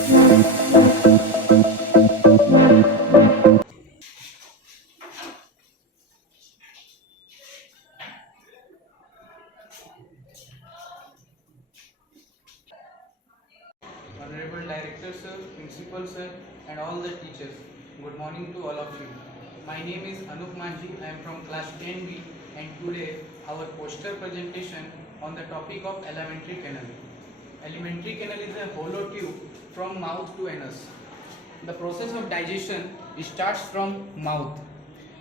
Honorable Director Sir, Principal Sir and all the teachers. Good morning to all of you. My name is Anup Manji. I am from class 10B and today our poster presentation on the topic of alimentary canal. Alimentary canal is a hollow tube from mouth to anus. The process of digestion starts from mouth.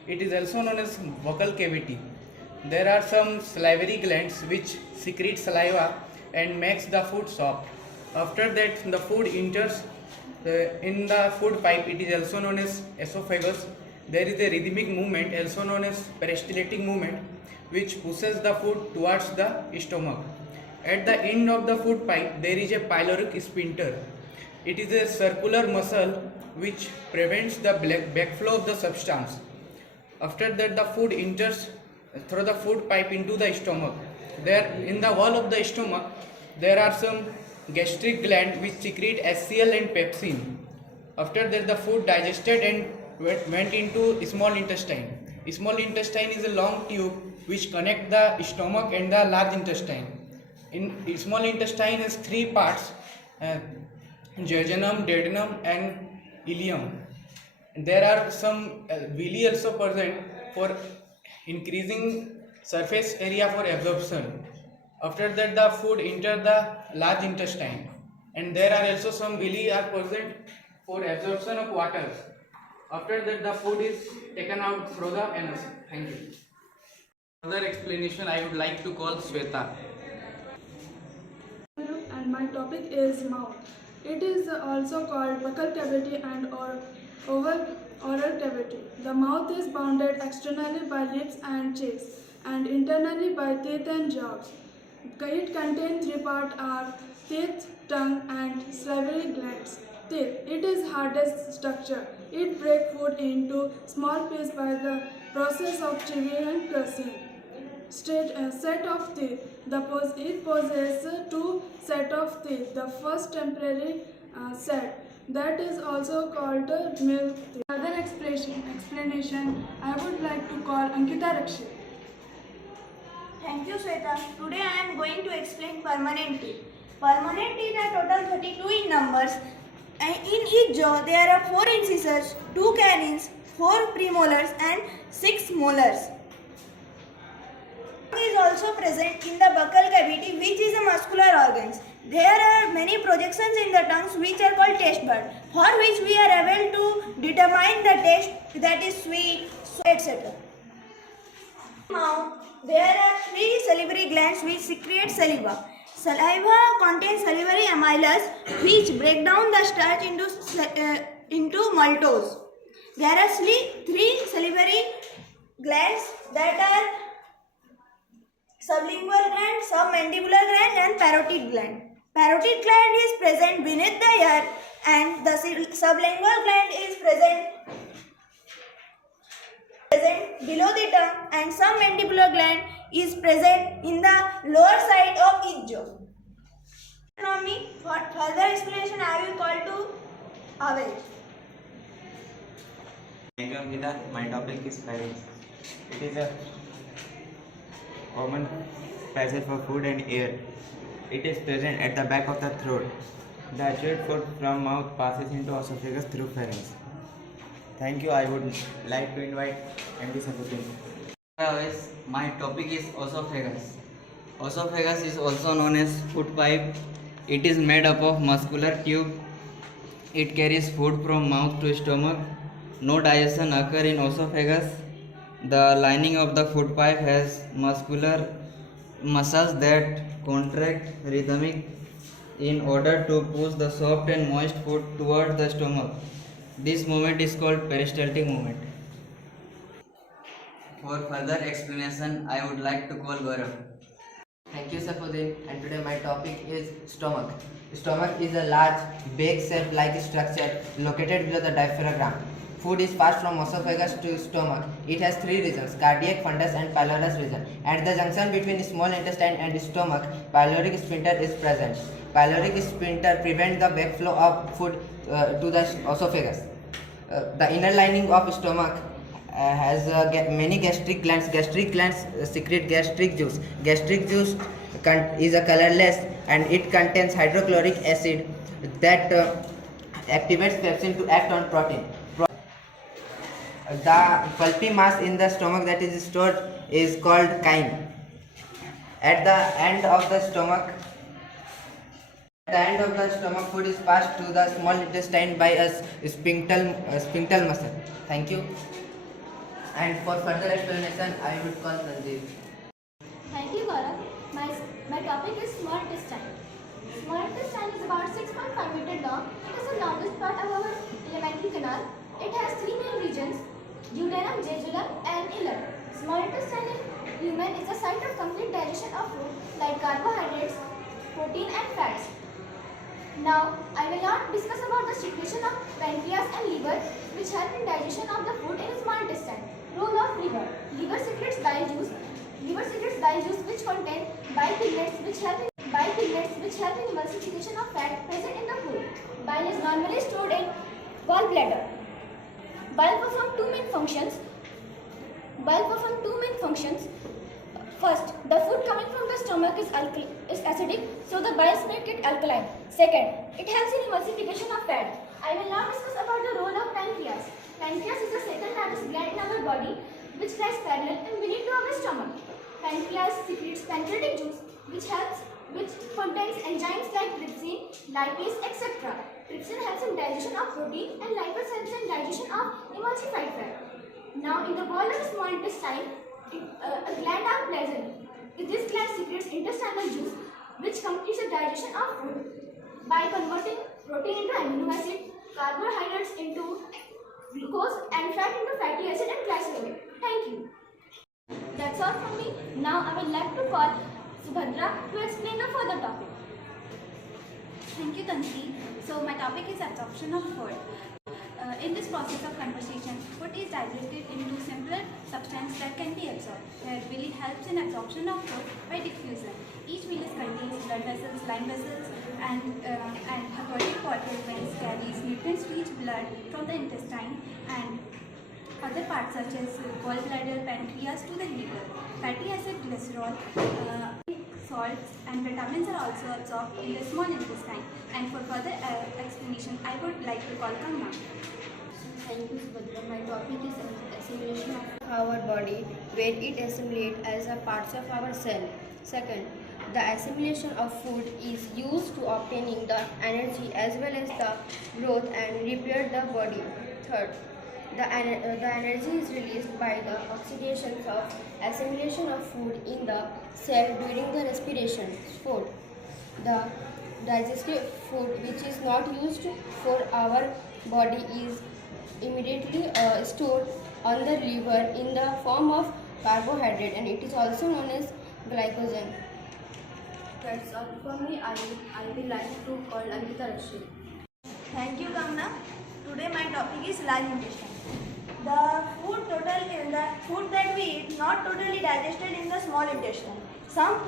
It is also known as vocal cavity. There are some salivary glands which secrete saliva and makes the food soft. After that, the food enters in the food pipe. It is also known as esophagus. There is a rhythmic movement, also known as peristaltic movement, which pushes the food towards the stomach. At the end of the food pipe, there is a pyloric sphincter. It is a circular muscle which prevents the backflow of the substance. After that, the food enters through the food pipe into the stomach. There, in the wall of the stomach, there are some gastric gland which secrete HCl and pepsin. After that, the food digested and went into small intestine. Small intestine is a long tube which connect the stomach and the large intestine. In small intestine has three parts: jejunum, duodenum, and ileum. There are some villi also present for increasing surface area for absorption. After that, the food enter the large intestine, and there are also some villi are present for absorption of water. After that, the food is taken out through the anus. Thank you. Further explanation I would like to call Sweta. And my topic is mouth. It is also called buccal cavity and or oral cavity. The mouth is bounded externally by lips and cheeks and internally by teeth and jaws. It contains three parts are teeth, tongue and salivary glands. Teeth. It is hardest structure. It breaks food into small pieces by the process of chewing and pressing. Set of teeth. It possesses two sets of teeth. The first temporary set that is also called milk teeth. Further explanation I would like to call Ankita Rakshit. Thank you, Sweta. Today I am going to explain permanent teeth. Permanent teeth are total 32 in numbers. And in each jaw there are 4 incisors, 2 canines, 4 premolars and 6 molars. Tongue is also present in the buccal cavity, which is a muscular organ. There are many projections in the tongues which are called taste buds, for which we are able to determine the taste, that is sweet, etc. Now, there are 3 salivary glands which secrete saliva. Saliva contains salivary amylase which break down the starch into maltose. There are 3 salivary glands that are sublingual gland, submandibular gland and parotid gland. Parotid gland is present beneath the ear and the sublingual gland is present below the tongue and submandibular gland is present in the lower side of each jaw. For further explanation, I will call to Avel. Thank you, Ankita. My topic is pharynx. It is a common passage for food and air. It is present at the back of the throat. The chewed food from mouth passes into esophagus through pharynx. Thank you. I would like to invite MD Sakutin. My topic is esophagus. Esophagus is also known as food pipe. It is made up of muscular tube. It carries food from mouth to stomach. No digestion occurs in esophagus. The lining of the food pipe has muscular muscles that contract rhythmic in order to push the soft and moist food towards the stomach. This movement is called peristaltic movement. For further explanation, I would like to call Gaurav. Thank you, Safuddin. And today my topic is stomach. Stomach is a large, bag-shaped like structure located below the diaphragm. food is passed from esophagus to stomach. It has three regions: cardiac, fundus, and pylorus region. At the junction between small intestine and stomach, pyloric sphincter is present. Pyloric sphincter prevents the backflow of food to the esophagus. The inner lining of stomach has many gastric glands. Gastric glands secrete gastric juice. Gastric juice is a colorless and it contains hydrochloric acid that activates pepsin to act on protein. The pulpy mass in the stomach that is stored is called chyme. At the end of the stomach, food is passed to the small intestine by a sphinctal muscle. Thank you. And for further explanation, I would call Ranjit. Thank you, Gaurav. My topic is small intestine. Small intestine is about 6.5 meters long. It is the longest part of our alimentary canal. It has three main regions: duodenum, jejunum, and ileum. Small intestine in human is the site of complete digestion of food like carbohydrates, protein, and fats. Now, I will not discuss about the secretion of pancreas and liver, which help in digestion of the food in small intestine. Role of liver. Liver secretes bile juice. Which contain bile pigments which help in emulsification of fat present in the food. Bile is normally stored in gallbladder. Bile perform two main functions. First, the food coming from the stomach is acidic, so the biles make it alkaline. Second, it helps in emulsification of fat. I will now discuss about the role of pancreas. Pancreas is the second largest gland in our body, which lies parallel and beneath to our stomach. Pancreas secretes pancreatic juice, which contains enzymes like trypsin, lipase, etc. Trypsin helps in digestion of protein and lipase helps in digestion of emulsified fat. Now, in the wall of the small intestine, a gland are present. This gland secretes intestinal juice, which completes the digestion of food by converting protein into amino acid, carbohydrates into glucose, and fat into fatty acid and glycerol. Thank you. That's all from me. Now I would like to call Subhadra to explain the further topic. Thank you, Tansi. So my topic is absorption of food. In this process of conversation, food is digested into simpler substance that can be absorbed. Hair really helps in absorption of food by diffusion. Each meal contains blood vessels, lymph vessels, and aquatic water veins carries nutrient-rich blood from the intestine and other parts such as gallbladder, pancreas to the liver. Fatty acid, glycerol, salts and vitamins are also absorbed in the small intestine. And for further explanation, I would like to call Kanna. Thank you, Subhadra. My topic is assimilation of our body, where it assimilates as a parts of our cell. Second, the assimilation of food is used to obtaining the energy as well as the growth and repair the body. Third, the energy is released by the oxidation of assimilation of food in the cell during the respiration. Fourth, the digestive food which is not used for our body is immediately stored on the liver in the form of carbohydrate, and it is also known as glycogen. That's all for me. I will like to call Ankita Rashid. Thank you, Kamna. Today my topic is large intestine. The food that we eat not totally digested in the small intestine. Some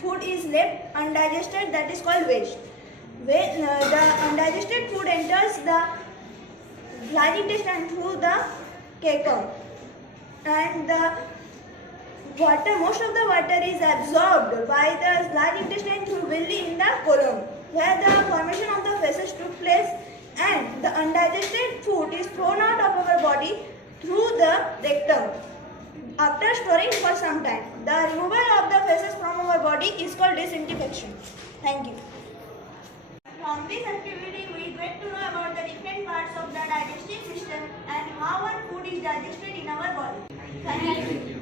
food is left undigested, that is called waste. The undigested food enters the large intestine through the cecum, and most of the water is absorbed by the large intestine through villi in the colon, where the formation of the feces took place, and the undigested food is thrown out of our body through the rectum after storing for some time. The removal of the feces from our body is called disinfection. Thank you. From this activity, we get to know about the different parts of the digestive system and how our food is digested in our body. Thank you.